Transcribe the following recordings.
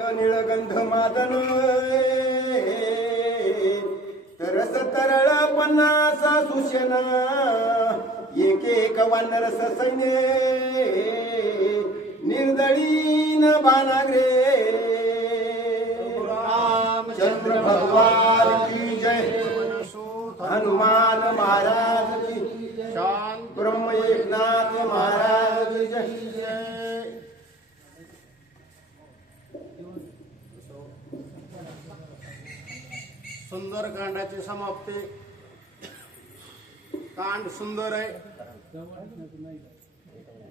निळगंध मादन तरस तरळ पन्नासा सुशन एक एक वानरस सैन्य निर्दळीन बाणाग्रे चंद्र भगवान की जय हनुमान महाराज की शांत ब्रह्म एकनाथ महाराज की जय। सुंदर कांडाची समाप्ती। कांड सुंदर आहे,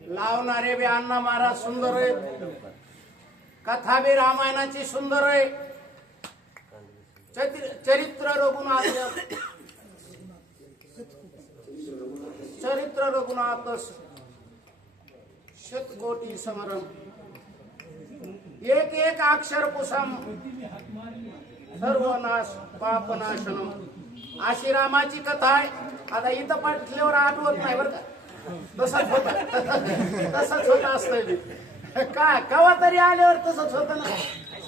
लावणारे बी अण्णा महाराज सुंदर आहे, कथा बी रामायणाची सुंदर आहे, चरित्र रघुनाथ शतकोटी समरम एक एक अक्षर कुसम सर्वनाश पापनाशनम अशी रामाची कथा आहे। आता इथं पाठल्यावर आठवत नाही बरं का, तसंच होत असतंय काय कवा तरी आल्यावर तसंच होत ना,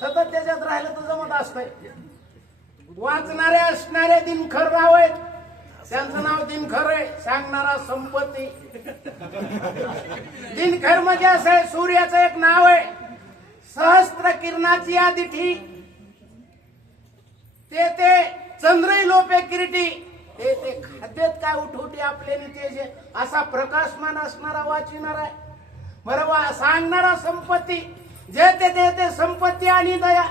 सतत त्याच्यात राहिलं तर जमत असतंय। वाचणारे असणारे दिनखर राव आहेत, त्यांचं नाव दिनखर आहे, सांगणारा संपत्ती। दिनखर म्हणजे असं आहे, सूर्याचं एक नाव आहे, सहस्त्र किरणाची या दिठी ते चंद्रही लोपे किरीटी ते खाद्यात काय उठवते आपले तेजे असा प्रकाशमान असणारा वाचिणार आहे बरोबर, सांगणारा संपत्ती। जे ते संपत्ती आणि दया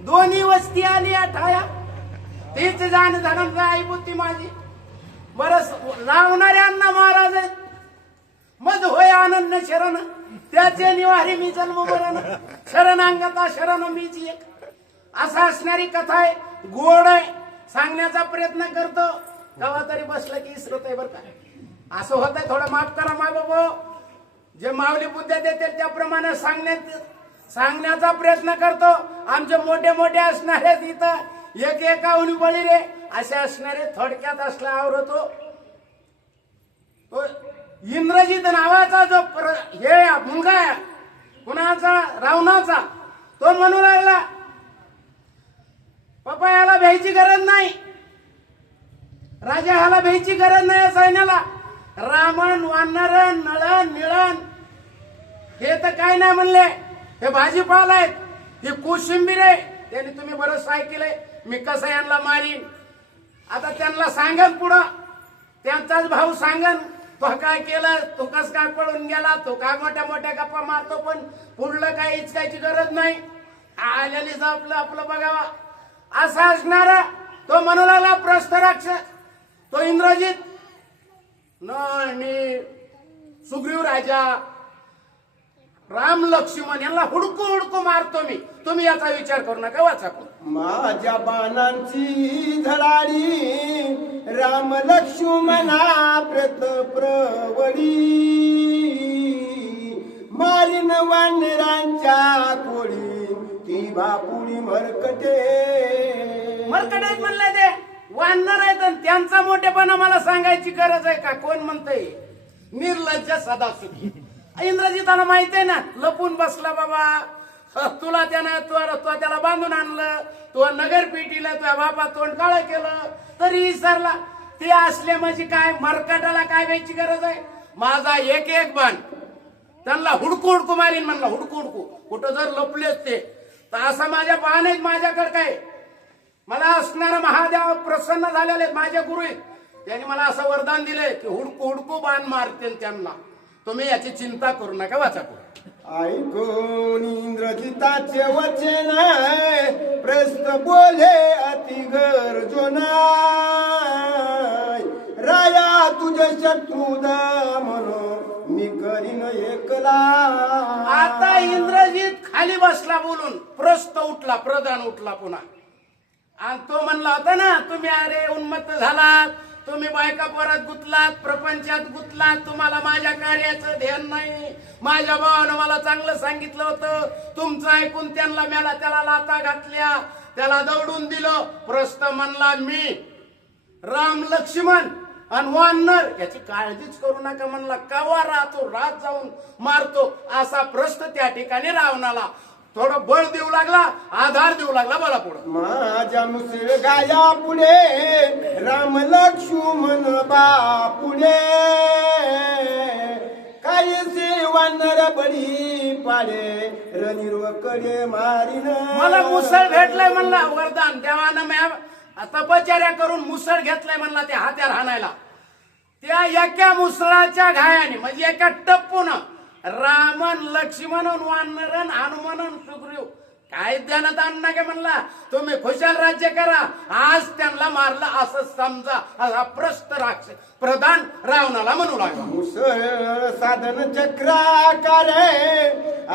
दोन्ही वस्ती आली ठाया, तीच जाण धनम आई बुद्धी माझी। बरस लावणाऱ्यांना महाराज मज होय आनंद शरण त्याचे निवारी मी जन्म मरण शरणांगता शरण मीची एक असा असणारी कथा आहे। गोड आहे, सांगण्याचा प्रयत्न करतो, कवा तरी बसलं की इसरत आहे बरं का। असं होतंय, थोडं माफ करा माय बाबा, जे माऊली बुद्ध्या देते त्याप्रमाणे सांगण्याचा प्रयत्न करतो। आमचे मोठे मोठे असणारे तिथं एक एकाहून बळी रे असे असणारे थोडक्यात असला आवरतो। तो इंद्रजित नावाचा जो हे मुलगा आहे कुणाचा, रावणाचा, तो म्हणू लागला पप्पा याला भ्यायची गरज नाही, राजा ह्याला भ्यायची गरज नाही सैन्याला। रामन वानर नळन निळण हे तर काय नाही म्हणले, हे भाजीपाला आहेत, ही कोशिंबीर आहे, त्यांनी तुम्ही बरंच ऐकलंय मी कसं यांना मारीन। आता त्यांना सांगन पुढं, त्यांचाच भाऊ सांगन तो काय केलं, तो कस काय पळून गेला, तो काय मोठ्या मोठ्या गप्पा मारतो, पण पुढलं काय इचकायची गरज नाही, आलेलीच आपलं बघावा असा असणारा तो म्हणू लागला प्रस्थ राक्षस। तो इंद्रजित आणि सुग्रीव राजा राम लक्ष्मण यांना हुडकू मारतो मी, तुम्ही याचा विचार करू नका वाचा। माझ्या बाणांची झळाळी राम लक्ष्मणा प्रत प्रवळी मारीन वानरांच्या कोळी ती बापुडी मरकटे म्हणले ते वानर आहेत, त्यांचा मोठेपणा मला सांगायची गरज आहे का? कोण म्हणतंय निर्लज्ज सदासुखी। इंद्रजिताला माहिती आहे ना, लपून बसला बाबा, तुला त्यानं तो त्याला बांधून आणलं, तो नगर पेटीला तुझ्या बापा तोंड काळं केलं तरी विसरला। ते असले म्हणजे काय, मरकटाला काय व्हायची गरज आहे? माझा एक एक बाण त्यांना हुडकू मारीन म्हणला, हुडकू कुठं जर लपलेच ते तर असा माझ्या बाण आहेत माझ्याकडे काय। मला असणारा महादेव प्रसन्न झालेले माझे गुरु आहेत, त्यांनी मला असं वरदान दिले की हुडकू बाण मारते त्यांना, तुम्ही याची चिंता करू नका वाचा। ऐकून इंद्रजिताचे वचन प्रस्थ बोले अति गरजोना राया तुझे शत्रुदा म्हणून मी करीन एकला। आता इंद्रजित खाली बसला बोलून, प्रस्थ उठला, प्रधान उठला पुन्हा, आणि तो म्हणला होता ना तुम्ही अरे उन्मत्त झालात, तुम्ही बायका परत गुतलात, प्रपंचात गुतलात, तुम्हाला माझ्या कार्याचं ध्यान नाही, माझ्या भावानं मला चांगलं सांगितलं होतं, तुमचं ऐकून त्यांना मेला त्याला लाता घातल्या, त्याला दौडून दिलं। प्रस्थ म्हणला मी राम लक्ष्मण आणि वानर याची काळजीच करू नका म्हणला, कवा राहतो रात जाऊन मारतो असा प्रश्न त्या ठिकाणी रावणाला थोडं बळ देऊ लागला, आधार देऊ लागला. बोला पुढं. माझ्या मुसळ गाया पुढे राम लक्ष्मण बापुढे कायसे वानर बळी पाडे रणिर्व कडे मारीन. मला मुसळ भेटलंय म्हणला वरदान देवानं. म्या तपश्चर्या करून मुसळ घेतलंय म्हणला त्या हात्यार हाणायला. त्या एका मुसळाच्या घायाने म्हणजे एका टप्पून रामन लक्ष्मण वानरन हनुमान सुग्रीव काय ध्यानात आणू नका म्हणला. तुम्ही खुशाल राज्य करा. आज त्यांना मारलं असं समजा. असा प्रस्त राक्षस प्रधान रावणाला म्हणू लागला. मुसळ साधन चक्राकारे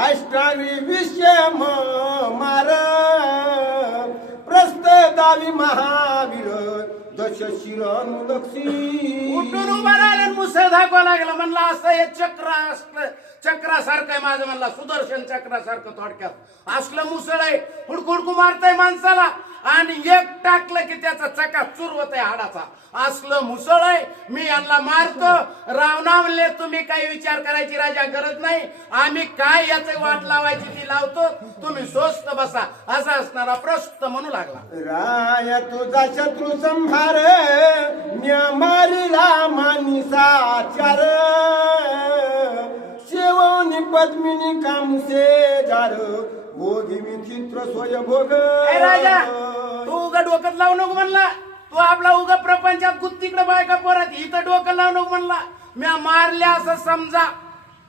अष्टांगी विषम मार प्रस्त दावी महावीर दश शिरानुलक्षी. उठून उभा राहिला मुसळ दाखवा लागला. म्हणला असं हे चक्र असलं चक्रासारखं आहे माझं म्हणला. सुदर्शन चक्रासारखं थोडक्यात असलं मुसळ आहे. हुडकुडकू मारतय माणसाला आणि एक टाकलं की त्याचा चका चुरवत आहे हाडाचा. असलं मुसळ आहे. मी यांना मारतो. रावणा म्हणले तुम्ही काही विचार करायची राजा गरज नाही. आम्ही काय याचे वाट लावायची ती लावतो. तुम्ही स्वस्त बसा. असा असणारा प्रस्त म्हणू लागला. राया तुझा शत्रू संहार म्या मारिला मानिसाचार शेवनी पद्मिनी कामसे जार भोगी विचित्र स्वयंभोग. ए राजा तू उगा डोकं लावू नको म्हणला. तू आपला उगा प्रपंचात गुत्तीकडे बायका पोरात इथं डोकं लावू नको म्हणला. म्या मारल्या असं समजा.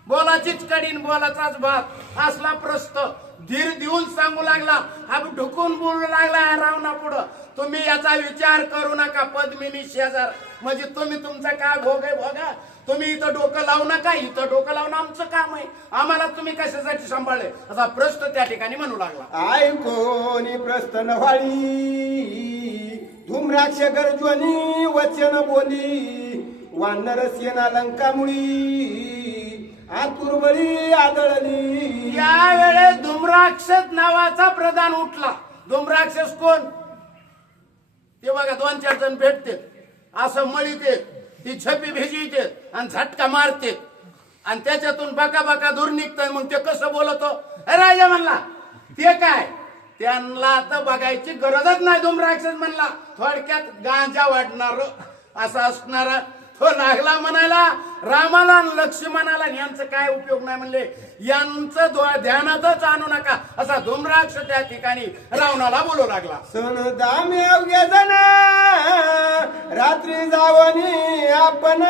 बोलाचीच कडीन बोलाचाच भात असला प्रस्त धीर देऊन सांगू लागला. हा ढुकून बोलू लागला रावणा पुढं. तुम्ही याचा विचार करू नका. पद्मिनी शेजार म्हणजे तुम्ही तुमचा काय भोग आहे भोगा. तुम्ही इथं डोकं लावू नका. इथं डोकं लावून आमचं काम आहे. आम्हाला तुम्ही कशासाठी सांभाळले असा प्रश्न त्या ठिकाणी म्हणू लागला. ऐकोनी प्रस्तन व्हाळी धूम्राक्ष गर्जनी वचन बोली वानर सेना लंका मुळी आतुरबळी आदळली. यावेळेस धूम्राक्षस नावाचा प्रधान उठला. धूम्राक्षस कोण ते बघा. 2-4 जण भेटते असं मळीते ती छपी भिजविते आणि झटका मारते आणि त्याच्यातून बका बका दूर निघतात. मग ते कसं बोलतो राजा म्हणला ते काय त्यांना आता बघायची गरजच नाही. धूम्राक्षस म्हणला थोडक्यात गांजा वाढणार असं असणारा तो लागला म्हणायला रामाला आणि लक्ष्मणाला. यांचं काय उपयोग नाही म्हणले. यांचं ध्यानातच आणू नका असा धूम्राक्ष त्या ठिकाणी रावणाला बोलू लागला. सण दामे अवघे जण रात्री जावनी आपण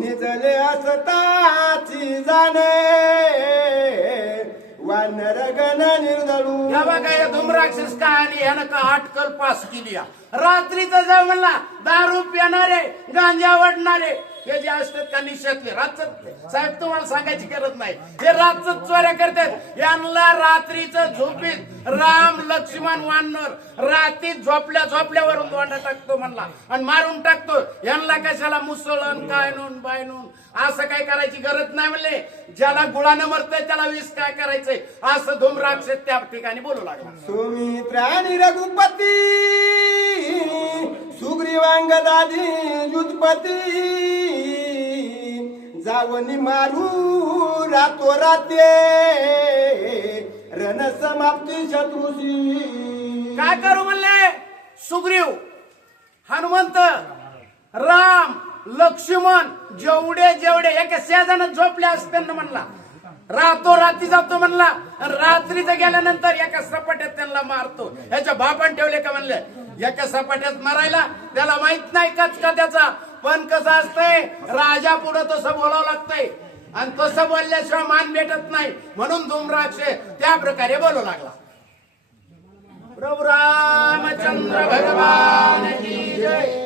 निजले असताची जाणे वानर गण निर्दळू. या बघा या धूम्राक्षस काय आणि ह्यानं का अटकल पास केली. रात्रीचं जाऊ म्हणला दारू पिणारे गांजा वाढणारे हे जे असतात का निशातले रातच साहेब तुम्हाला सांगायची गरज नाही. हे रातच चोऱ्या करतात. यांना रात्रीचं झोपीत राम लक्ष्मण वानर रात्रीत झोपल्यावरून दोंडा टाकतो म्हणला आणि मारून टाकतो. यांना कशाला मुसळण काय नोन बाय नोन असं काय करायची गरज नाही म्हणले. ज्याला गुळानं मरतय त्याला विष काय करायचंय असं धूम्राक्षस त्या ठिकाणी बोलू लागला. सुमित्राणी रघुपती सुग्रीवांगदादी युधपती जावनी मारू रातो राते रण समाप्ती शत्रुशी. काय करू म्हणले सुग्रीव हनुमंत राम लक्ष्मण जेवढे एका शेजानं झोपले असते म्हणला. रात्री जातो म्हणला. रात्रीचं गेल्यानंतर एका सपाट्यात त्यांना मारतो. ह्याच्या बापान ठेवले का म्हणले एका सपाट्यात मारायला. त्याला माहित नाही कचका त्याचा. पण कसं असतंय राजा पुढे तसं बोलावं लागतंय आणि तसं बोलल्याशिवाय मान भेटत नाही. म्हणून धूम्राक्ष त्या प्रकारे बोलू लागला. प्रभू रामचंद्र भगवान की जय.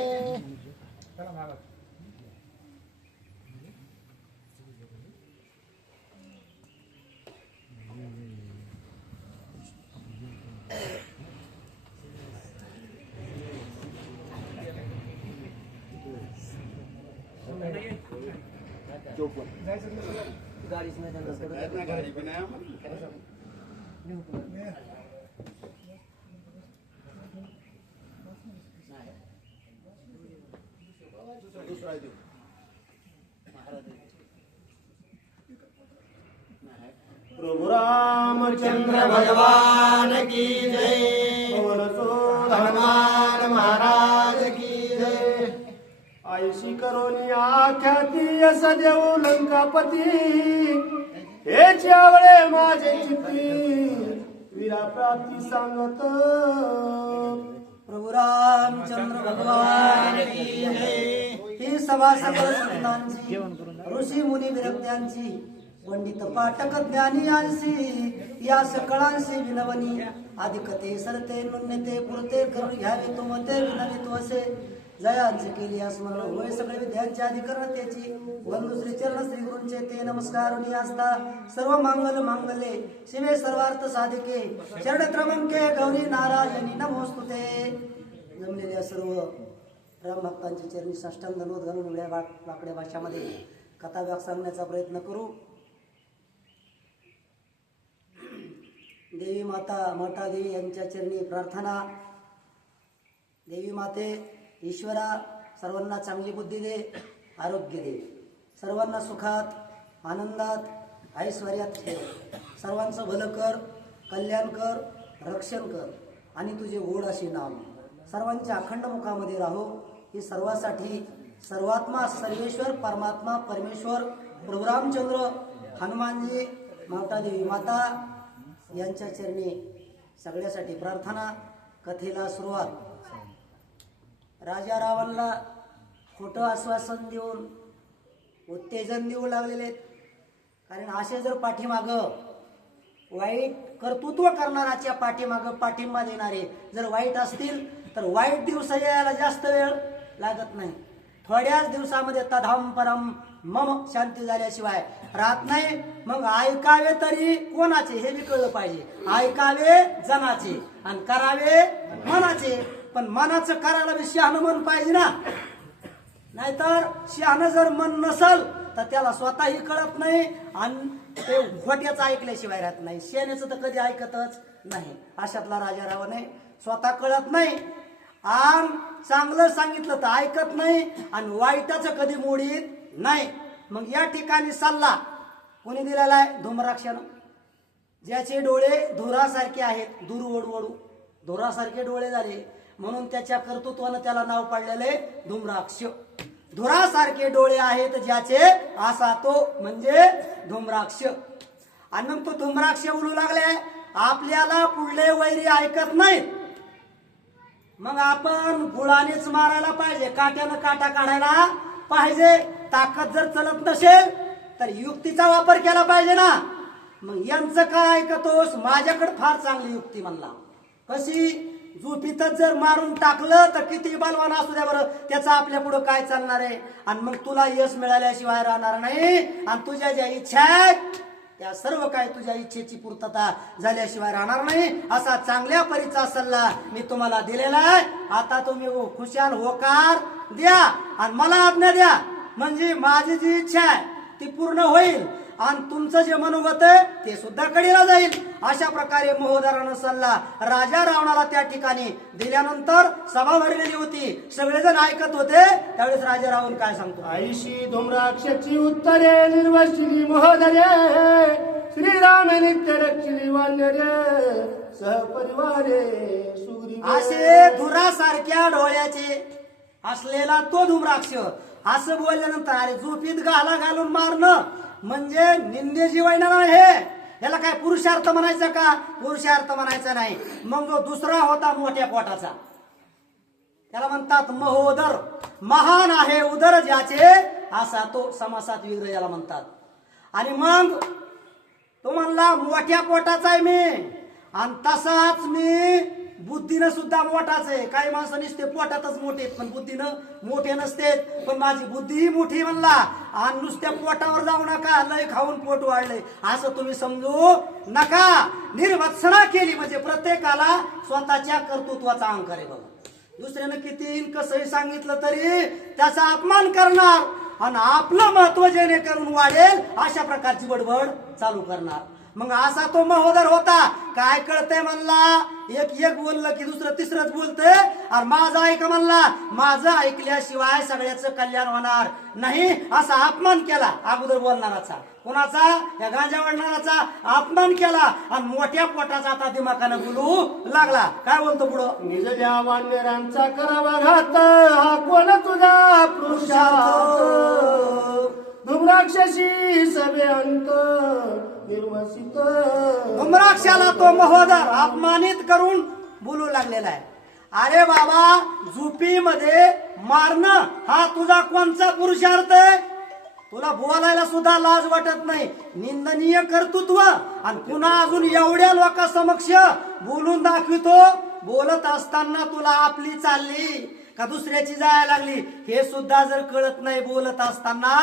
प्रभू रामचंद्र भगवान की जय, पवन सुत हनुमान महाराज की जय. आईशी करोनी आख्याती अस देऊ लंकापती, हेच आवळे माझे चित्ती, वीरा प्राप्ती सांगत. प्रभू रामचंद्र भगवान की जय. ही सभा सकल संतांची, ऋषी मुनी विरक्त्यांची, पंडित पाठक ज्ञानी यांची, या सकळांशी विनवणी. अधिकते सरते नुन्यते पुरते करून घ्यावे तो मते विनवी तो असे. जयांचे केली स्मरण होय सगळे विद्यांची अधिकरण त्याची. वंदू श्री चरण श्री गुरूंचे ते नमस्कार असता. सर्व मांगल मांगल्ये शिवे सर्वार्थ साधिके, शरण त्रयंबके गौरी नारायणी नमोस्तुते. जमलेल्या सर्व राम भक्तांची चरणी साष्टांग दंडवत घालून वेगळ्या वाकड्या भाषामध्ये कथा व्याख सांगण्याचा प्रयत्न करू. देवी माता माता देवी यांच्या चरणी प्रार्थना. देवी माते ईश्वरा सर्वांना चांगली बुद्धी दे, आरोग्य दे, सर्वांना सुखात आनंदात ऐश्वर्यात ठेव. सर्वांचं भलं कर, कल्याण कर, रक्षण कर आणि तुझे ओढ अशी नाम सर्वांच्या अखंड मुखामध्ये राहो. ही सर्वासाठी सर्वात्मा सर्वेश्वर परमात्मा परमेश्वर प्रभू रामचंद्र हनुमानजी माता देवी माता यांच्या चरणी सगळ्यासाठी प्रार्थना. कथेला सुरुवात. राजा रावणला खोटं आश्वासन देऊन उत्तेजन देऊ लागलेले आहेत. कारण असे जर पाठीमागं वाईट कर्तृत्व करणाऱ्याच्या पाठीमागं पाठिंबा देणारे जर वाईट असतील तर वाईट दिवस यायला जास्त वेळ लागत नाही. थोड्याच दिवसामध्ये तधाम परम मम शांती झाल्याशिवाय राहत नाही. मग ऐकावे तरी कोणाचे हे बी कळलं पाहिजे. ऐकावे जनाचे आणि करावे मनाचे. पण मनाचं करायला बी शहाणं मन पाहिजे ना. नाहीतर शहाणं जर मन नसल तर त्याला स्वतःही कळत नाही आणि ते खोट्याचं ऐकल्याशिवाय राहत नाही. शेण्याचं तर कधी ऐकतच नाही. अशातला राजा रावण स्वतः कळत नाही आणि चांगलं सांगितलं तर ऐकत नाही आणि वाईटाचं कधी मोडीत नाही. मग या ठिकाणी सल्ला कोणी दिलेला आहे? धूम्राक्षानं. ज्याचे डोळे धुरासारखे आहेत, दूर ओढू ओढू धुरासारखे डोळे झाले म्हणून त्याच्या कर्तृत्वानं त्याला नाव पाडलेले धूम्राक्ष. धुरासारखे डोळे आहेत ज्याचे असा तो म्हणजे धूम्राक्ष. आणि मग तो धूम्राक्ष उडू लागले. आपल्याला पुढले वैरी ऐकत नाहीत. मग आपण गुळानेच मारायला पाहिजे, काट्यानं काटा काढायला पाहिजे. ताकद जर चलत नसेल तर युक्तीचा वापर केला पाहिजे ना. मग यांचं काय ऐकतोस? माझ्याकडे फार चांगली युक्ती म्हणला. कशी? झोपीतच जर मारून टाकलं तर किती बलवान असू द्या बरं, त्याचा आपल्या पुढे काय चालणार आहे? आणि मग तुला यश मिळाल्याशिवाय राहणार नाही. आणि तुझ्या ज्या इच्छा आहेत त्या सर्व काय तुझ्या इच्छेची पूर्तता झाल्याशिवाय राहणार नाही. असा चांगल्या परीचा सल्ला मी तुम्हाला दिलेला आहे. आता तुम्ही खुशाल होकार द्या आणि मला आज्ञा द्या. म्हणजे माझी जी इच्छा आहे ती पूर्ण होईल आणि तुमचं जे मनोगत आहे ते सुद्धा कडेला जाईल. अशा प्रकारे महोदरानं सल्ला राजा रावणाला त्या ठिकाणी दिल्यानंतर सभा भरलेली होती. सगळेजण ऐकत होते. त्यावेळेस राजा रावण काय सांगतो? आईशी धूम्राक्षाची उत्तरे निर्वशिली महोदरे, श्रीराम नित्य रक्षिली वानरे, सहपरिवारे सुग्रीव. असे धुरासारख्या डोळ्याचे असलेला तो धूम्राक्ष असं बोलल्यानंतर अरे झोपीत गाला घालून मारणं म्हणजे निंदे जीवायना हे. याला काय पुरुषार्थ म्हणायचं का? पुरुषार्थ म्हणायचा नाही. मग जो दुसरा होता मोठ्या पोटाचा त्याला म्हणतात महोदर. महान आहे उदर ज्याचे असा तो समासात विग्रह याला म्हणतात. आणि मग तो म्हणला मोठ्या पोटाचा आहे मी आणि तसाच मी बुद्धीनं सुद्धा मोठाच आहे. काही माणसं नुसते पोटातच मोठे पण बुद्धीनं मोठे नसते. पण माझी बुद्धीही मोठी म्हणला. आणि नुसत्या पोटावर जाऊ नका, लय खाऊन पोट वाढलंय असं तुम्ही समजू नका. निर्वत्सना केली म्हणजे प्रत्येकाला स्वतःच्या कर्तृत्वाचा अहंकार आहे बघा. दुसऱ्यानं किती कसंही सांगितलं तरी त्याचा अपमान करणार आणि आपलं महत्व जेणेकरून वाढेल अशा प्रकारची बडबड चालू करणार. मग असा तो महोदर होता. काय कळतंय म्हणला, एक एक बोललं की दुसरं तिसरंच बोलतंय. आणि माझं ऐक म्हणला, माझं ऐकल्याशिवाय सगळ्याचं कल्याण होणार नाही असा अपमान केला अगोदर बोलणाराचा. कोणाचा? या गांजा वाढणाराचा अपमान केला. आणि मोठ्या पोटाचा आता दिमाखानं बोलू लागला. काय बोलतो पुढं? निजल्या वानरांचा करावा घात, हा कोण तुझा पुरुषार्थ. धूम्राक्षसी सभे अंत निर्वसित. धूम्राक्षाला तो महोदर अपमानित करून बोलू लागलेला आहे. अरे बाबा, झोपीमध्ये मारणं हा तुझा कोणचा पुरुषार्थ आहे? तुला बोलायला सुद्धा लाज वाटत नाही. निंदनीय कर्तृत्व. आणि पुन्हा अजून एवढ्या लोकांसमक्ष बोलून दाखवितो. बोलत असताना तुला आपली चालली का दुसऱ्याची जायला लागली हे सुद्धा जर कळत नाही बोलत असताना.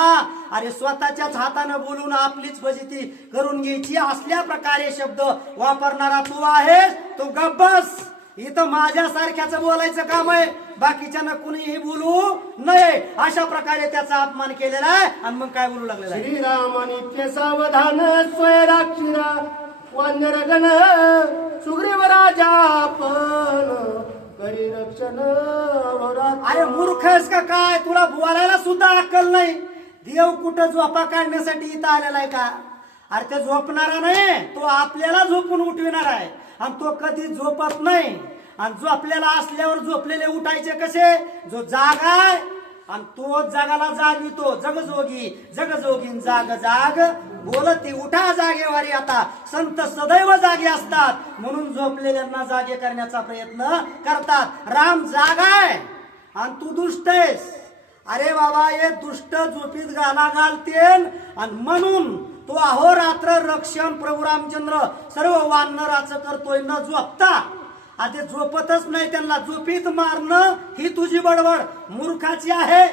अरे स्वतःच्याच हाताने बोलून आपलीच फजिती करून घ्यायची असल्या प्रकारे शब्द वापरणारा तू आहेस. तो गब्बस. इथं माझ्यासारख्याचं बोलायचं काम आहे, बाकीच्यानं कुणीही बोलू नये अशा प्रकारे त्याचा अपमान केलेला आहे. आणि मग काय बोलू लागलेला आहे? श्रीराम नित्य सावधान स्वयराक्षीरा वानर गण सुग्रीव राजा पण करी रक्षण. अरे मूर्ख आहेस का काय? तुला बोलायला सुद्धा अक्कल नाही. देव कुठं झोपा काढण्यासाठी इथं आलेला आहे का? अरे ते झोपणारा नाही, तो आपल्याला झोपून उठविणार आहे. आणि तो कधी झोपत नाही. आणि जो आपल्याला असल्यावर झोपलेले उठायचे कसे? जो जागा आहे आणि तो जगाला जागवितो. जगजोगी जगजोगीन जाग जाग बोलती उठा जागेवारी. आता संत सदैव जागे असतात म्हणून झोपलेल्यांना जागे करण्याचा प्रयत्न करतात. राम जागा आहे आणि तू दुष्ट आहेस. अरे बाबा, हे दुष्ट झोपीत गाला घालतेन. आणि म्हणून तो अहोरात्र रक्षण प्रभू रामचंद्र सर्व वानराचं करतोय न झोपता. आता झोपतच नाही, त्यांना झोपीत मारणं ही तुझी बडबड मूर्खाची आहे.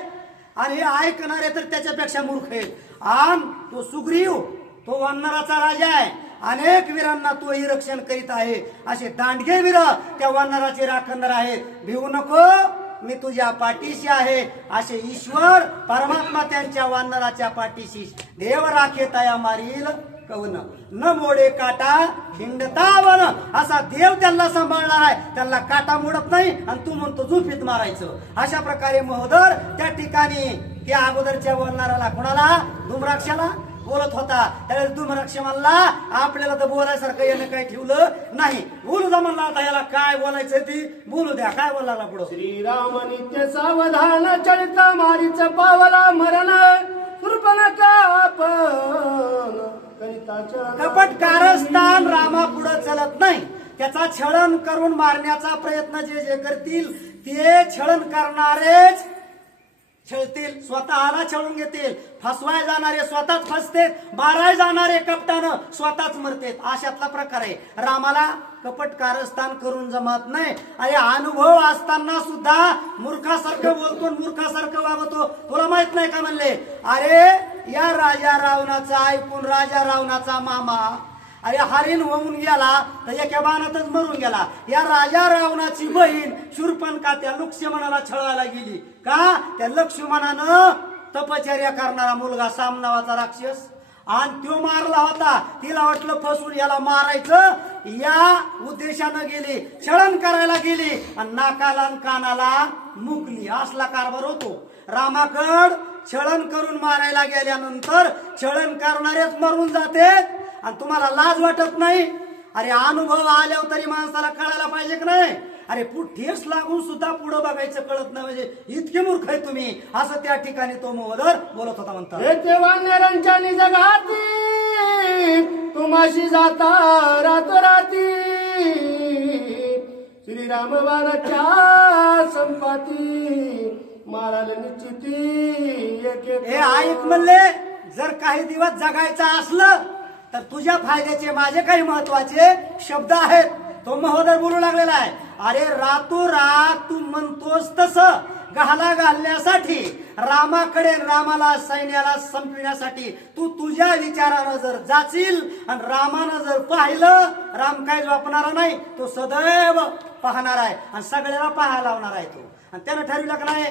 आणि हे ऐकणारे तर त्याच्यापेक्षा मूर्ख आहेत. आणि तो सुग्रीव तो वानराचा राजा आहे. अनेक वीरांना तोही रक्षण करीत आहे. असे दांडगे वीर त्या वानराचे राखणदार आहेत. भिवू नको, मी तुझ्या पाठीशी आहे असे ईश्वर परमात्मा त्यांच्या वानराच्या पाठीशी. देव राखे तया मारील कवन न मोडे काटा हिंडता वन. असा देव त्यांना सांभाळणार आहे. त्यांना काटा मोडत नाही. आणि तू म्हणतो झोपीत मारायचं. अशा प्रकारे महोदर त्या ठिकाणी त्या अगोदरच्या बोलणाऱ्याला, कोणाला? धूम्राक्षाला बोलत होता. त्यावेळेस धूम्राक्ष म्हणला, आपल्याला तर बोलायसारखं यानं काही ठेवलं नाही. बोलू जा म्हणला. आता याला काय बोलायचं ती बोलू द्या. काय बोलायला पुढं? श्रीराम नित्य सावधान चलित मारीच पावला मरण सुरपणखा पण करिताच्या. कपट कारस्थान रामा पुढे चलत नाही. त्याचा छळन करून मारण्याचा प्रयत्न जे जे करतील ते छळन करणारेच छळतील. स्वतःला छळून घेतील. फसवाय जाणारे स्वतःच फसतेत. माराय जाणारे कपटानं स्वतःच मरतेत. अशातला प्रकार आहे. रामाला कपट कारस्थान करून जमत नाही. अरे अनुभव असताना सुद्धा मूर्खासारखं बोलतो, मूर्खासारखं वागतो. तुला माहित नाही का म्हणले? अरे या राजा रावणाचा ऐकून राजा रावणाचा मामा अरे हरिण होऊन गेला तर एका बाणातच मरून गेला. या राजा रावणाची बहीण शूर्पणखा त्या लक्ष्मणाला छळायला गेली. का? त्या लक्ष्मणानं तपचर्या करणारा मुलगा साम नावाचा राक्षस आणि तो मारला होता. तिला वाटलं फसून याला मारायचं या उद्देशानं गेली. छळण करायला गेली आणि नाकाला आणि कानाला मुकली. असला कारभार होतो. रामाकड छळण करून मारायला गेल्यानंतर छळण करणारेच मरून जाते. आणि तुम्हाला लाज वाटत नाही? अरे अनुभव आल्यावर तरी माणसाला कळायला पाहिजे की नाही? अरे ठेस लागून सुद्धा पुढे बघायचं कळत नाही म्हणजे इतके मूर्ख आहे तुम्ही. असं त्या ठिकाणी तो महोदर बोलत होता. म्हणतात येथे वानरांच्या निज घाती तुम्हाशी जाता रातोराती. श्रीराम बाणाच्या संपाती माराल निश्चिती एक एक. हे ऐक म्हणले, जर काही दिवस जगायचं असलं तर तुझ्या फायद्याचे माझे काही महत्वाचे शब्द आहेत. तो महोदर बोलू लागलेला आहे. अरे रातोरात तू म्हणतोस तसं गहाला घालण्यासाठी रामाकडे, रामाला सैन्याला संपविण्यासाठी तू तुझ्या विचारानं जर जाशील आणि रामानं जर पाहिलं, राम काय झोपणारा नाही. तो सदैव पाहणार आहे आणि सगळ्याला पाहायला लावणार आहे तो. आणि त्यानं ठरविलं का नाही?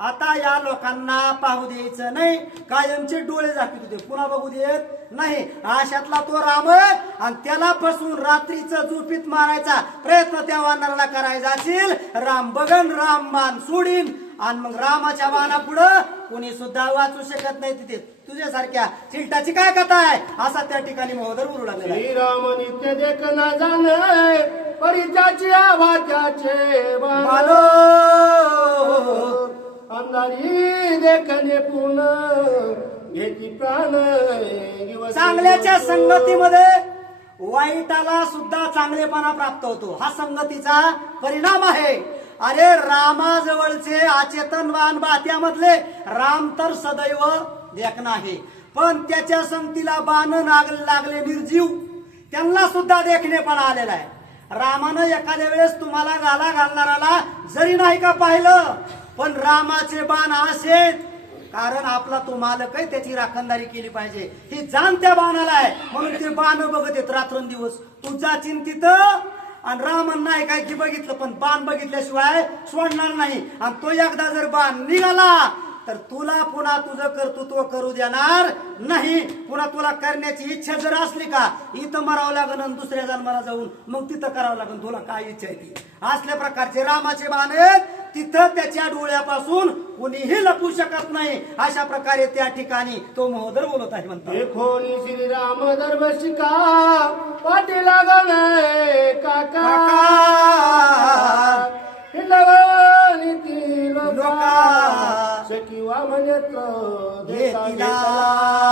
आता या लोकांना पाहू द्यायचं नाही, कायमचे डोळे झाकीत होते, पुन्हा बघू देत नाही. अशातला तो राम आहे आणि त्याला फसवून रात्रीचं झोपीत मारायचा प्रयत्न त्या वानराला करायचा असेल. राम बगन राम बाण सोडीन आणि मग रामाच्या बाणा पुढं कोणी सुद्धा वाचू शकत नाही. तिथे तुझ्यासारख्या चिलटाची काय कथा आहे असा त्या ठिकाणी महोदर बोलू लागला. श्रीराम नित्य देख न जाणे परिचाचे आवाजाचे बालो अंधारी देखणे पूर्ण घेती प्राण. चांगल्याच्या संगतीमध्ये वाईटाला सुद्धा चांगलेपणा प्राप्त होतो, हा संगतीचा परिणाम आहे. अरे रामाजवळचे अचेतनवान बात्यामधले राम तर सदैव देखणं आहे, पण त्याच्या संगतीला बाण लागले निर्जीव, त्यांना सुद्धा देखणेपणा आलेला आहे. रामानं एखाद्या वेळेस तुम्हाला गाला घालणाराला जरी नाही का पाहिलं, पण रामाचे बाण असेच, कारण आपला तो मालक आहे, त्याची राखणदारी केली पाहिजे ही जाण त्या बाणाला आहे. म्हणून ते बाण बघत येत रात्रंदिवस. तुझा चिंतित आणि रामन नाही काय की बघितलं, पण बाण बघितल्याशिवाय सोडणार नाही. आणि तो एकदा जर बाण निघाला तर तुला पुन्हा तुझं कर्तृत्व करू देणार नाही. पुन्हा तुला करण्याची इच्छा जर असली का इथं मरावं लागेल आणि दुसऱ्या जन्माला जाऊन मग तिथं करावं लागेल, तुला काय इच्छा आहे ती. असल्या प्रकारचे रामाचे बाण आहेत, तिथं त्याच्या डोळ्यापासून कुणीही लपू शकत नाही. अशा प्रकारे त्या ठिकाणी तो महोदर बोलत आहे. म्हणतो देखोनी श्रीराम दर्भ शिका पाठी लागले काका हिंडवणी ती लोका सखीवा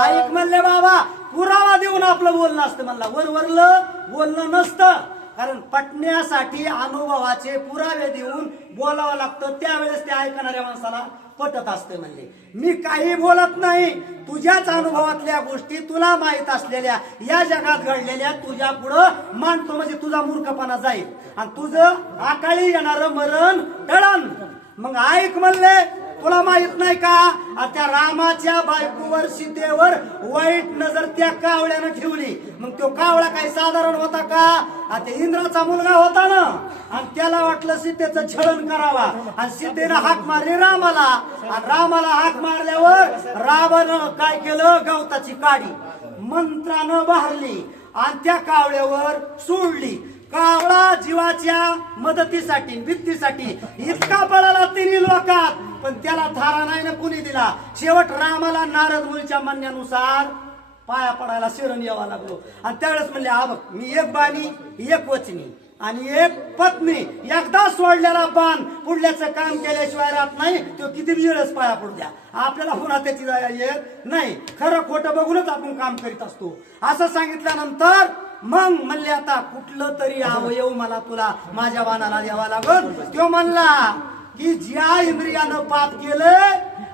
ऐक म्हणले बाबा, पुरावा देऊन आपलं बोलणं असतं. म्हणला वरवरलं बोलणं नसतं, कारण पटण्यासाठी अनुभवाचे पुरावे देऊन बोलावं लागतं, त्यावेळेस ते ऐकणाऱ्या माणसाला पटत असते. म्हणले मी काही बोलत नाही, तुझ्याच अनुभवातल्या गोष्टी तुला माहित असलेल्या या जगात घडलेल्या तुझ्या पुढं मांडतो, म्हणजे तुझा मूर्खपणा जाईल आणि तुझं अकाळी येणारं मरण टळण. मग ऐक म्हणले, तुला माहित नाही का त्या रामाच्या बायकोवर सीतेवर वाईट नजर त्या कावळ्यानं ठेवली. मग तो कावळा काही साधारण होता का? ते इंद्राचा मुलगा होता ना, आणि त्याला वाटलं सीतेचं छळण करावा आणि सीतेनं हाक मारली रामाला, आणि रामाला हाक मारल्यावर रावण काय केलं, गवताची काडी मंत्रानं बहारली आणि त्या कावळ्यावर सोडली. कावळा जीवाच्या मदतीसाठी भीतीसाठी इतका पळाला तिन्ही लोकात, पण त्याला थारा नाही ना कुणी दिला. शेवट रामाला नारद मुनीच्या म्हणण्यानुसार पाया पडायला शरण यावा लागलो. आणि त्यावेळेस म्हणले, हा बघ, मी एक बाणी एक वचनी आणि एक पत्नी, एकदा सोडलेला बाण पुढल्याचं काम केल्याशिवाय राहत नाही. तो किती वेळच पाया पडू द्या, आपल्याला पुन्हा त्याची जागा येत नाही. खरं खोटं बघूनच आपण काम करीत असतो. असं सांगितल्यानंतर मग म्हणले, आता कुठलं तरी अवयव मला तुला माझ्या बाणाला द्यावा लागल. तो म्हणला की ज्या इंद्रियानं पाप केलं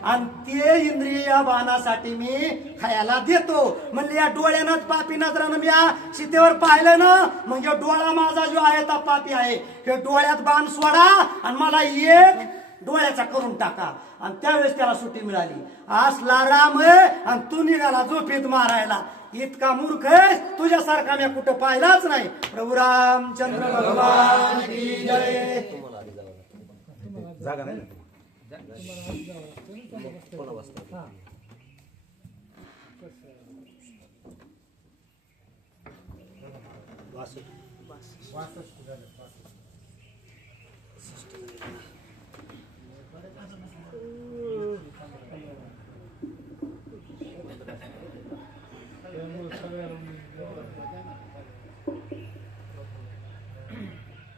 आणि ते इंद्रिय बाणासाठी मी खायला देतो. म्हणजे या डोळ्यानं पापी नजरानं मी या सीतेवर पाहिलं ना, म्हणजे डोळा माझा जो आहे तो पापी आहे. हे डोळ्यात बाण सोडा आणि मला एक डोळ्याचा करून टाका. आणि त्यावेळेस त्याला सुट्टी मिळाली. असला राम आहे आणि तू निघाला झोपेत मारायला. इतका मूर्ख आहे तुझ्यासारखा मी कुठं पाहिलाच नाही. प्रभू रामचंद्र भगवान की जय. जागा नाही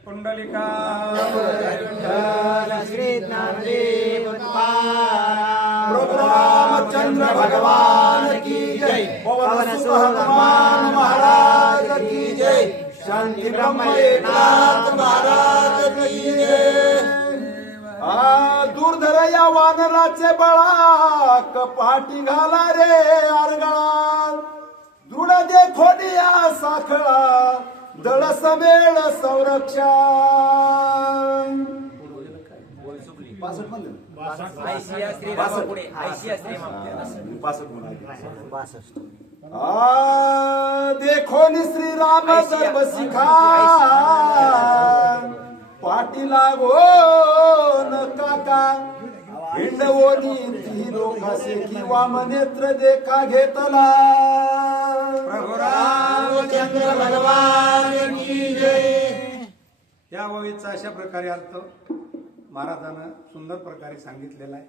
पुंडलिका श्री ज्ञानदेव रामचंद्र भगवान की जय. पवन सुत हनुमान महाराज की जय. शांती ब्रह्म एकनाथ महाराज की जय. दूरधर या वानराचे बळा कपाटी घाला रे आरगळा. दृढ दे खोडिया साखळा दळ समेळ संरक्षण. देखो नि श्रीराम सर्व शिखा पाठी लागो न काका. हिंडवोनी ती लोकासे किंवा मनेत्र देखा घेतला प्रभू रामचंद्र भगवान की जय. या ओळीचा अशा प्रकारे अर्थ महाराजानं सुंदर प्रकारे सांगितलेला आहे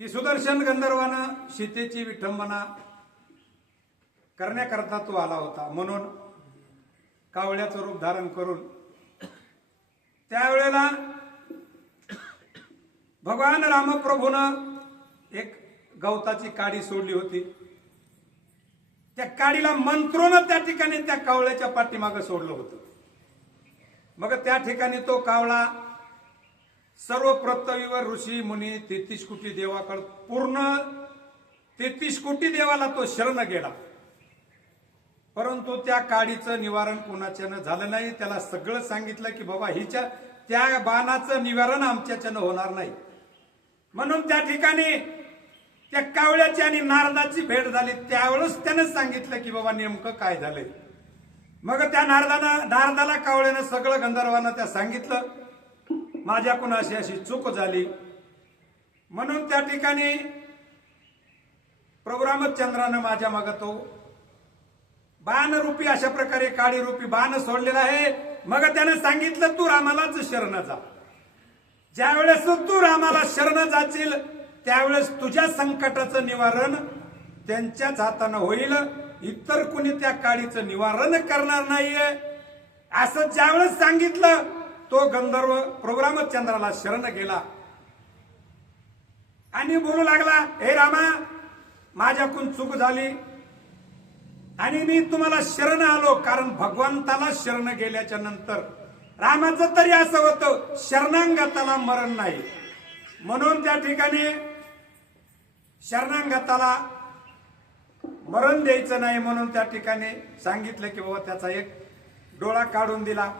की सुदर्शन गंधर्वानं सीतेची विठंबना करण्याकरता तो आला होता, म्हणून कावळ्याचं रूप धारण करून त्यावेळेला भगवान रामप्रभूनं एक गवताची काडी सोडली होती. त्या काडीला मंत्रोन त्या ठिकाणी त्या कावळ्याच्या पाठीमागं सोडलं होतं. मग त्या ठिकाणी तो कावळा सर्व पृथ्वीवर ऋषी मुनी 33 कोटी देवाकडे पूर्ण 33 कोटी देवाला तो शरण गेला, परंतु त्या काडीचं निवारण कोणाच्यानं झालं नाही. त्याला सगळं सांगितलं की बाबा हिच्या त्या बाणाचं निवारण आमच्याच्यानं होणार नाही. म्हणून त्या ठिकाणी त्या कावळ्याची आणि नारदाची भेट झाली. त्यावेळेस त्यानं सांगितलं की बाबा नेमकं काय झालंय. मग त्या नारदाला कावळ्यानं सगळं गंधर्वांना त्या सांगितलं, माझ्याकडून अशी अशी चूक झाली. म्हणून त्या ठिकाणी प्रभू रामचंद्रानं माझ्या मागं तो बाण रूपी अशा प्रकारे काडी रूपी बाण सोडलेला आहे. मग त्यानं सांगितलं तू रामालाच शरण जा. ज्यावेळेस तू रामाला शरण जाशील त्यावेळेस तुझ्या संकटाचं निवारण त्यांच्याच हातानं होईल, इतर कुणी त्या काडीचं निवारण करणार नाहीये. असं ज्यावेळेस सांगितलं तो गंधर्व प्रभू रामचंद्राला शरण गेला आणि बोलू लागला, हे रामा, माझ्याकडून चूक झाली आणि मी तुम्हाला शरण आलो. कारण भगवंताला शरण गेल्याच्या नंतर रामाचं तरी असं होतं शरणांगताला मरण नाही, म्हणून त्या ठिकाणी शरणांगताला मरण द्यायचं नाही. म्हणून त्या ठिकाणी सांगितलं की बाबा त्याचा एक डोळा काढून दिला,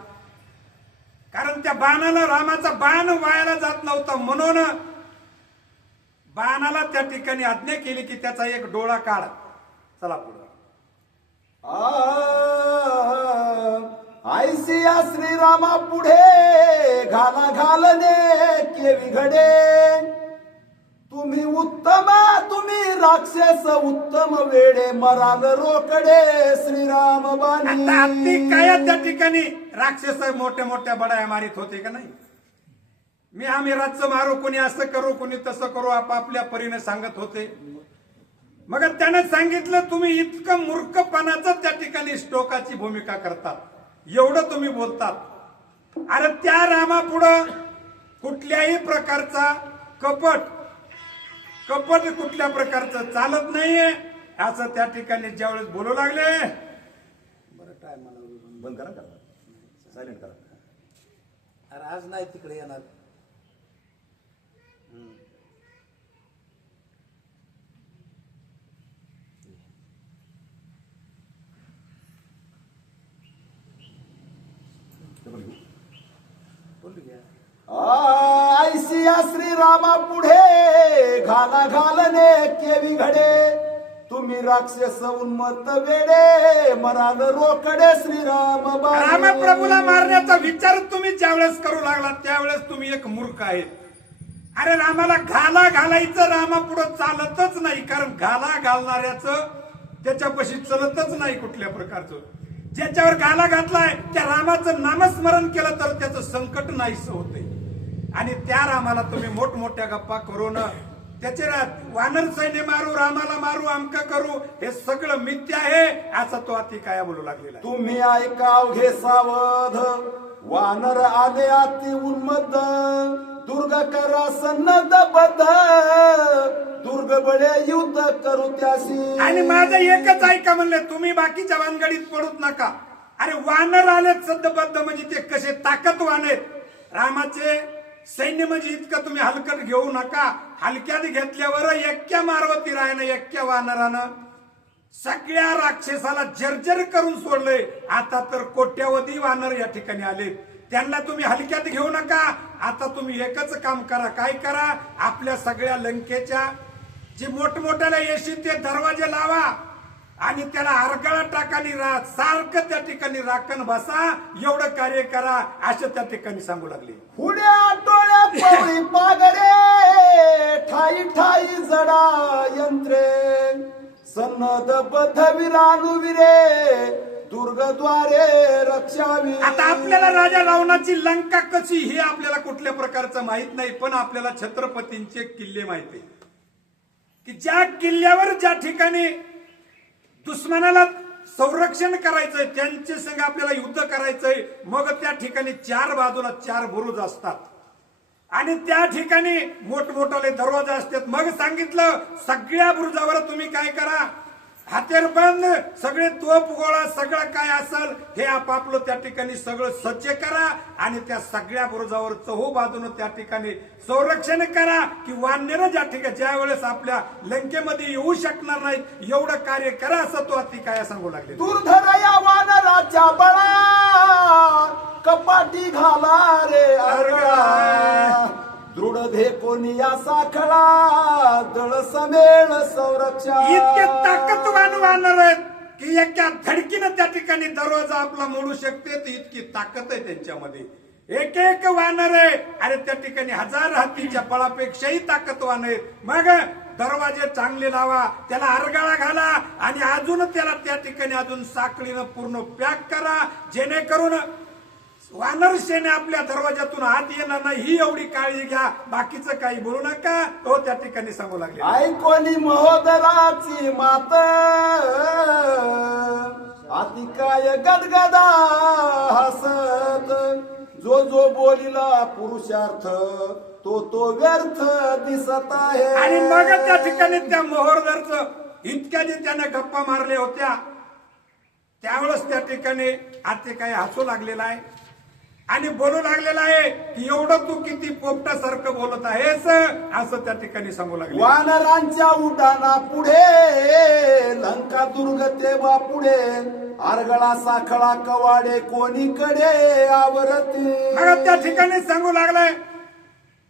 कारण त्या बाणाला रामाचा बाण वायाला जात नव्हता, म्हणून बाणाला त्या ठिकाणी आज्ञा केली की त्याचा एक डोळा काढ. चला पुढे. आयसिया श्रीरामा पुढे घाला घालने केवी घडे. तुम्ही उत्तम तुम्ही राक्षस उत्तम वेडे मराल रोकडे श्रीराम बाणी. आता हत्ती काय त्या ठिकाणी राक्षस मोठ्या मोठ्या बडाया मारित होते का नाही. मी आम्ही राज्य मारू, कोणी असं करू कोणी तसं करू आपापल्या परीने सांगत होते. मग त्यानं सांगितलं तुम्ही इतकं मूर्खपणाचं त्या ठिकाणी श्लोकाची भूमिका करतात, एवढं तुम्ही बोलतात. अरे त्या रामापुढं कुठल्याही प्रकारचा कपट कुठल्या प्रकारचं चालत नाहीये असं त्या ठिकाणी ज्यावेळेस बोलू लागले. बरं टाइम मला बंद करा, सायलेंट करा. अरे आज नाही तिकडे येणार. आयसिया श्रीरामा पुढे घाला घालने केवी घडे. तुम्ही राक्षस उन्मत्त वेडे मराल रोकडे श्रीराम बाणी. रामप्रभूला मारण्याचा विचार तुम्ही ज्यावेळेस करू लागला त्यावेळेस तुम्ही एक मूर्ख आहेत. अरे रामाला घाला घालायचं रामापुढं चालतच नाही, कारण घाला घालणाऱ्याचं त्याच्यापाशी चलतच नाही कुठल्या प्रकारचं. ज्याच्यावर घाला घातलाय त्या रामाचं नामस्मरण केलं तर त्याचं संकट नाहीस होते. आणि त्या रामाला तुम्ही मोठमोठ्या गप्पा करून त्याचे वानर सैन्य मारू, रामाला मारू, अमक करू, हे सगळं मिथ्या आहे असं तो अति काय बोलू लागलेला. तुम्ही ऐकाव घे सावध वानर आले अति उन्मत्त. दुर्ग करा सन्नद बद्ध दुर्ग बळे युद्ध करू त्याशी. आणि माझं एकच ऐका म्हणले, तुम्ही बाकीच्या वानगडीत पडूच नका. अरे वानर आलेत सद्दबद्ध म्हणजे ते कसे ताकदवान आहेत. रामाचे सैन्य म्हणजे इतकं तुम्ही हलकट घेऊ नका. हलक्यात घेतल्यावर एक्क्या मारवती रायनं एक्क्या वानरानं सगळ्या राक्षसाला जर्जर करून सोडलंय. आता तर कोट्यावधी वानर या ठिकाणी आले, त्यांना तुम्ही हलक्यात घेऊ नका. आता तुम्ही एकच काम करा, काय करा, आपल्या सगळ्या लंकेच्या जे मोठमोठ्याला येशील ते दरवाजे लावा आणि त्याला आरगळा टाकानी सारखं त्या ठिकाणी राखण बसा, एवढं कार्य करा असं त्या ठिकाणी सांगू लागले. पुढ्या टोळ्या पवळी पागडे ठाई ठाई जडा यंत्रे सन्नद बद्धविरानुविरे दुर्गद्वारे रक्षावी. आता आपल्याला राजा रावणाची लंका कशी हे आपल्याला कुठल्या प्रकारचं माहित नाही, पण आपल्याला छत्रपतींचे किल्ले माहिती आहे की ज्या किल्ल्यावर ज्या ठिकाणी दुश्मनाला संरक्षण करायचंय, त्यांच्या संग आपल्याला युद्ध करायचंय, मग त्या ठिकाणी चार बाजूला चार बुरुज असतात आणि त्या ठिकाणी मोठमोठाले दरवाजे असतात. मग सांगितलं सगळ्या बुरुजावर तुम्ही काय करा, हातेरबंद सगळे तोप गोळा सगळं काय असेल हे आपापलं त्या ठिकाणी सगळं सज्ज करा आणि त्या सगळ्या बुरुजावर चहू बाजूनं त्या ठिकाणी संरक्षण करा की वानर ज्या ठिकाणी ज्या वेळेस आपल्या लंकेमध्ये येऊ शकणार नाहीत एवढं कार्य करा, असं तो अति काय सांगू लागले. दुर्धर या वानराच्या बळा कपाटी घाला रे अर्गळा दृढ धे कोणी साखळा दळ समेळ संरक्षण. इतके ताकदवान वानर आहेत की एका धडकीनं त्या ठिकाणी दरवाजा आपला मोडू शकते, तर इतकी ताकद आहे त्यांच्यामध्ये. एक एक वानर आहे आणि त्या ठिकाणी हजार हत्तीच्या बळापेक्षाही ताकदवान आहेत. मग दरवाजे चांगले लावा, त्याला अरगाळा घाला आणि अजून त्याला त्या ठिकाणी अजून साखळीनं पूर्ण पॅक करा, जेणेकरून वानर सेने आपल्या दरवाजातून आत येणार नाही ही एवढी काळजी घ्या, बाकीचं काही बोलू नका, तो त्या ठिकाणी सांगू लागले. ऐकोनी महोदराची मात आती काय गदगदा हसत जो जो बोलिला पुरुषार्थ तो व्यर्थ दिसत आहे. आणि मग त्या ठिकाणी त्या मोहरदरचं इतक्या जे त्याने गप्पा मारल्या होत्या त्यावेळेस त्या ठिकाणी आते काही हसू लागलेला आहे आणि बोलू लागलेला आहे की एवढं तू किती पोपटासारखं बोलत आहेस असं त्या ठिकाणी सांगू लागले. वानरांच्या उड्डाणा पुढे लंका दुर्ग तेव्हा पुढे आरगळा साखळा कवाडे कोणीकडे आवरती. मग त्या ठिकाणी सांगू लागलाय,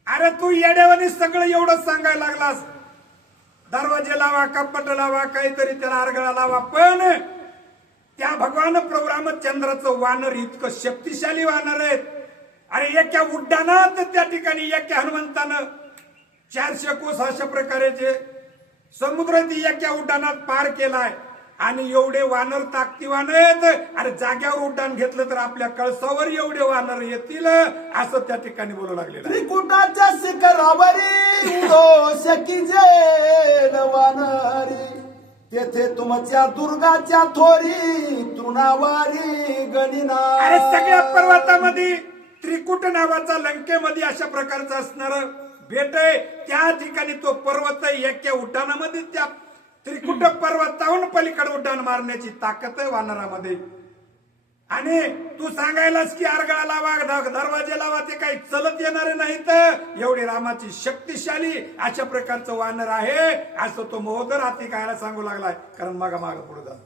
अरे तू येड्यावानी सगळं एवढं सांगायला लागलास, दरवाजे लावा, कपाट लावा, काहीतरी त्याला आरगळा लावा, पण त्या भगवान प्रभू रामचंद्राचं वानर इतकं शक्तिशाली वानर आहेत. अरे एका उड्डाणात त्या ठिकाणी एका हनुमंतानं 400 कोस अशा प्रकारे जे समुद्र ती एका उड्डाणात पार केलाय आणि एवढे वानर ताकदीवान आहेत. अरे जाग्यावर उड्डाण घेतलं तर आपल्या कळसावर एवढे वानर येतील असं त्या ठिकाणी बोलू लागले. त्रिकुटाच्या शिखरावरी उडो शकीजे वानरी तेथे तुमच्या दुर्गाच्या थोरी तृणावारी गणिना. अरे सगळ्या पर्वतामध्ये त्रिकुट नावाचा लंकेमध्ये अशा प्रकारचा असणार भेट आहे. त्या ठिकाणी तो पर्वत एका उड्डाणामध्ये त्या त्रिकुट पर्वताहून पलीकडे उड्डाण मारण्याची ताकद आहे वानरामध्ये. आणि तू सांगायलास की आरगळा लावा, दरवाजे लावा, ते काही चलत येणारे नाहीत, एवढी रामाची शक्तिशाली अशा प्रकारचं वानर आहे असं तो महोदर हाती खायला सांगू लागलाय. कारण माग पुढे जात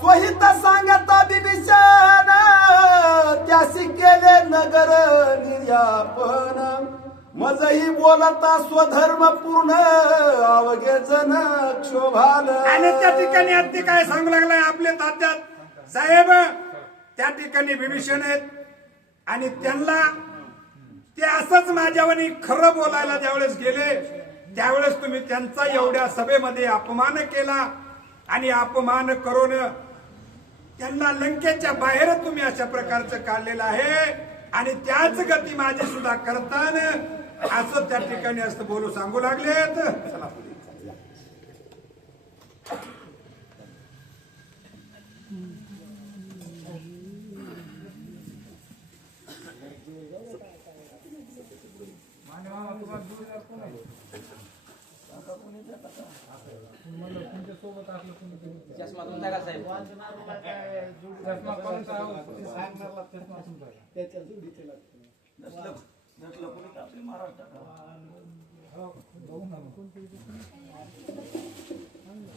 स्वहित सांगता बिभीषण त्यासी केले नगर निर्यापन मजही बोलता स्वधर्म पूर्ण अवघे जन क्षोभाल. आणि त्या ठिकाणी अगदी काय सांगू लागलाय आपले तात्यात साहेब, त्या ठिकाणी विभीषण आहेत आणि त्यांना ते असंच माझ्यावानी खरं बोलायला ज्यावेळेस गेले त्यावेळेस तुम्ही त्यांचा एवढ्या सभेमध्ये अपमान केला आणि अपमान करून त्यांना लंकेच्या बाहेर तुम्ही अशा प्रकारचं काढलेलं आहे आणि त्याच गती माझी सुद्धा करताना असं त्या ठिकाणी असं बोलू सांगू लागलेत. चला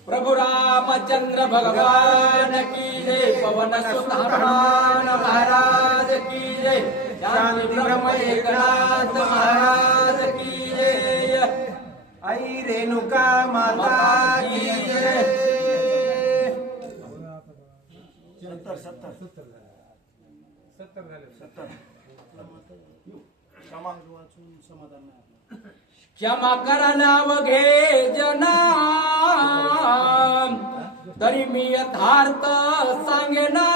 प्रभु रामचंद्र भगवान की जय, पवन सुत हनुमान महाराज की जय, शांति ब्रह्म एकनाथ महाराज की जय, आई रेणुका माता की जय. क्षमा करायला वघे जना तरी मी यथार्थ सांगेना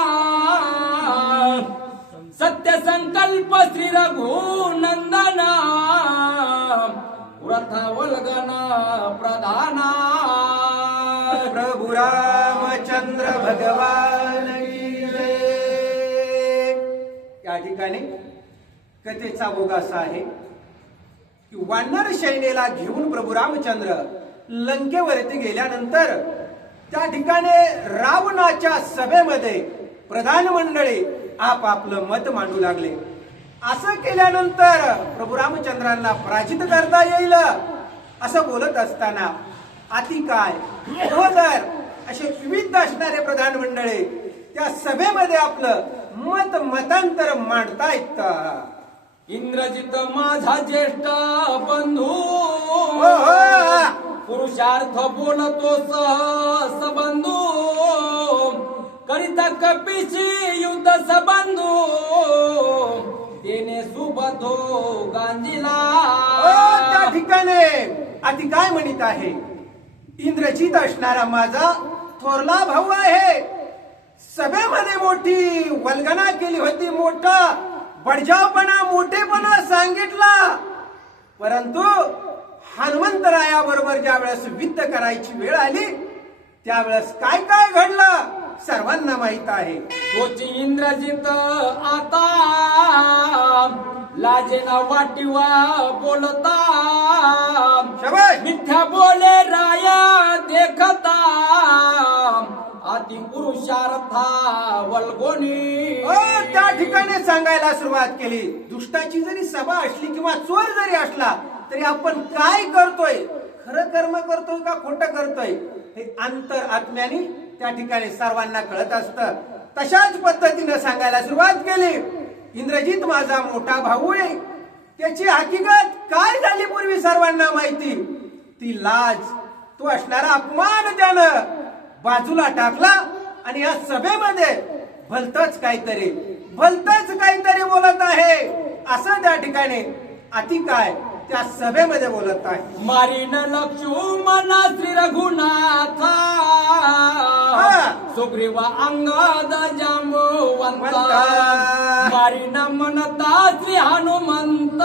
सत्य संकल्प श्री रघुनंदना व्रथा वल्गना प्रधाना प्रभू रामचंद्र भगवान की जय. या ठिकाणी कथेचा भोग असा आहे की वानर सैनेला घेऊन प्रभू रामचंद्र लंकेवरती गेल्यानंतर त्या ठिकाणी रावणाच्या सभेमध्ये प्रधान मंडळी आपापलं मत मांडू लागले. असं केल्यानंतर प्रभू रामचंद्रांना पराजित करता येईल असं बोलत असताना अति काय अगोदर असे विविध असणारे प्रधान मंडळी त्या सभेमध्ये आपलं मतांतर मांडतायत. इंद्रजित माझा ज्येष्ठ बंधू पुरुषार्थ बोलतो सहस बंधू करिता कपीची युद्ध सबंधू देणे सुबधो गांजीला. त्या ठिकाणी अति काय म्हणत आहे इंद्रजित असणारा माझा थोरला भाऊ आहे. सभेमध्ये मोठी वल्गना केली होती, मोठा बडजावपणा मोठेपणा सांगितला, परंतु हनुमंतरायाबरोबर ज्या वेळेस युद्ध करायची वेळ आली त्यावेळेस काय काय घडलं सर्वांना माहित आहे. तोची इंद्रजित आता लाजेना वाटिवा बोलता शाबास. मिथ्या बोले राया देखता अति पुरुषार्था वल्गोनी. त्या ठिकाणी सांगायला सुरुवात केली दुष्टाची जरी सभा असली किंवा चोर जरी असला तरी आपण काय करतोय, खरं कर्म करतोय का खोटं करतोय हे अंतर आत्म्याने त्या ठिकाणी सर्वांना कळत असतं. तशाच पद्धतीनं सांगायला सुरुवात केली इंद्रजित माझा मोठा भाऊ आहे, त्याची हकीकत काय झाली पूर्वी सर्वांना माहिती. ती लाज तो असणारा अपमान त्यानं बाजूला टाकला आणि या सभेमध्ये भलतच काहीतरी बोलत आहे असं त्या ठिकाणी अति काय त्या सभेमध्ये बोलत आहे. मारीन लक्ष्मणा श्री रघुनाथा सुग्रीवा अंगद जांबवंता मारीन मनता श्री हनुमंत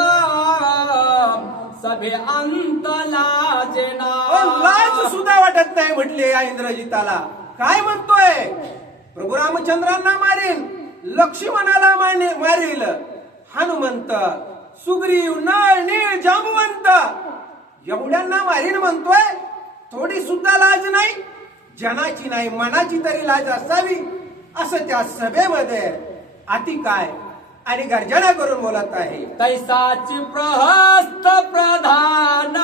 सभे अंत लाजेना. लाज सुद्धा वाटत नाही म्हटले या इंद्रजिताला. काय म्हणतोय प्रभू रामचंद्रांना मारील, लक्ष्मणाला मारील, हनुमंत सुग्रीव नळ नीळ जांबवंत एवढ्यांना मारीन म्हणतोय. थोडी सुद्धा लाज नाही, जनाची नाही मनाची तरी लाज असावी असं त्या सभेमध्ये अति काय आणि गर्जना करून बोलत आहे. तैसाची प्रहस्त प्रधान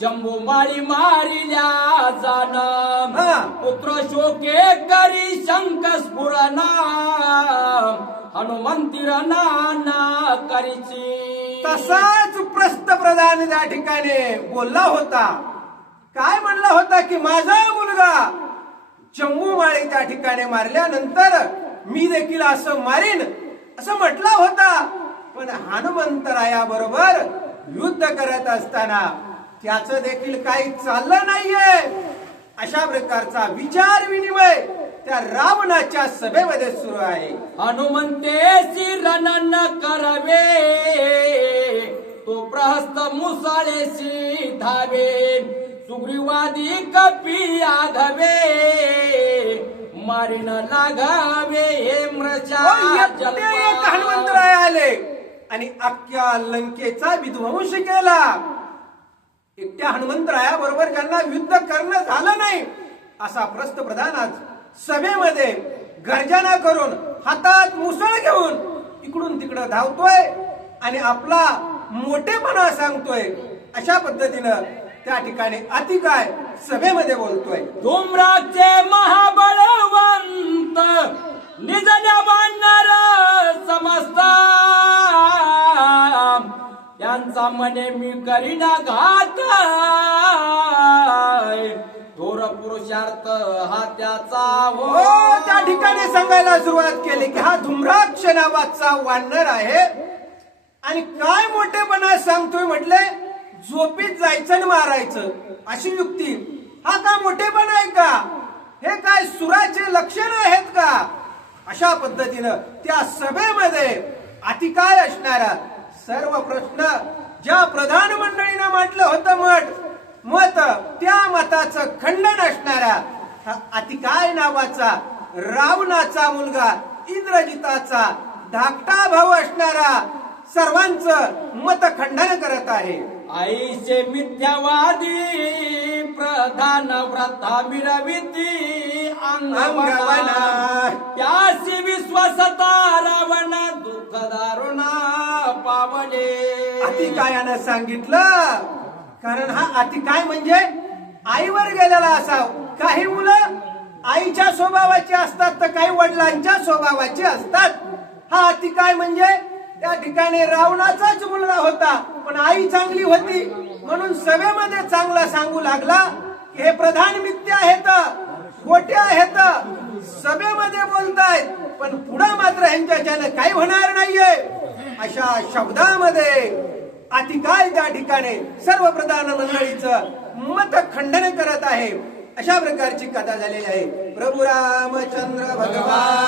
जम्बू माळी मारिल्या जाण पुत्र शोके करी शंक स्फुरणा हनुमंतीर नाना करीची. तसाच प्रस्त प्रधान त्या ठिकाणी बोलला होता. काय म्हणला होता की माझा मुलगा जम्बूमाळी त्या ठिकाणी मारल्यानंतर मी देखील असं मारीन असं म्हटला होता. पण हनुमंतरायाबरोबर युद्ध करत असताना त्याचं देखील काही चाललं नाहीये. अशा प्रकारचा विचार विनिमय त्या रावणाच्या सभेमध्ये सुरू आहे. हनुमंतेसी रणन करवे तो प्रहस्त मुसाळेसी धावे सुग्रीवादी कपी आघवे मारीन लागावे एक हनुमंतराय आले आणि अख्ख्या लंकेचा विध्वंस केला. एकट्या हनुमंतरायाबरोबर ज्यांना युद्ध करणं झालं नाही असा प्रस्त प्रधान आज सभेमध्ये गर्जना करून हातात मुसळ घेऊन इकडून तिकडं धावतोय आणि आपला मोठेपणा सांगतोय. अशा पद्धतीनं त्या ठिकाणी अति काय सभेमध्ये बोलतोय. धूम्राचे महाबळवंत निजल्या वानर समस्त त्यांचा मने मी करीना घात थोर पुरुषार्थ हा त्याचा त्या ठिकाणी त्याने सांगायला सुरुवात केली की हा धुम्राक्ष नावाचा वानर आहे आणि काय मोठेपणा सांगतोय म्हटले, झोपीत जायचं आणि मारायचं अशी युक्ती. हा का मोठेपणा आहे का? हे काय सुराचे लक्षण आहेत का? अशा पद्धतीनं त्या सभेमध्ये अति काय असणारा सर्व प्रश्न ज्या प्रधान मंडळीनं म्हटलं होतं मत त्या मताचं खंडन असणारा हा अतिकाय नावाचा रावणाचा मुलगा इंद्रजिताचा धाकटा भाऊ असणारा सर्वांचं मत खंडन करत आहे. आईचे मिथ्यावादी प्रधान व्रता मिरविती अंगवना त्यासी विश्वासता रावण दुःख दारुणा पावले. अतिकायानं सांगितलं, कारण हा अतिकाय म्हणजे आईवर गेलेला असाव. काही मुलं आईच्या स्वभावाची असतात तर काही वडिलांच्या स्वभावाची असतात. हा अतिकाय म्हणजे त्या ठिकाणी रावणाचाच मुलगा होता, पण आई चांगली होती म्हणून सभेमध्ये चांगला सांगू लागला की हे प्रधान मिथ्या आहेत, खोटे आहेत, सभेमध्ये बोलतायत पण पुढे मात्र ह्यांच्याच्यानं काही होणार नाहीये. अशा शब्दामध्ये अतिकाय त्या ठिकाणी सर्व प्रधान मंडळीचं मत खंडन करत आहे. अशा प्रकारची कथा झालेली आहे. प्रभू रामचंद्र भगवान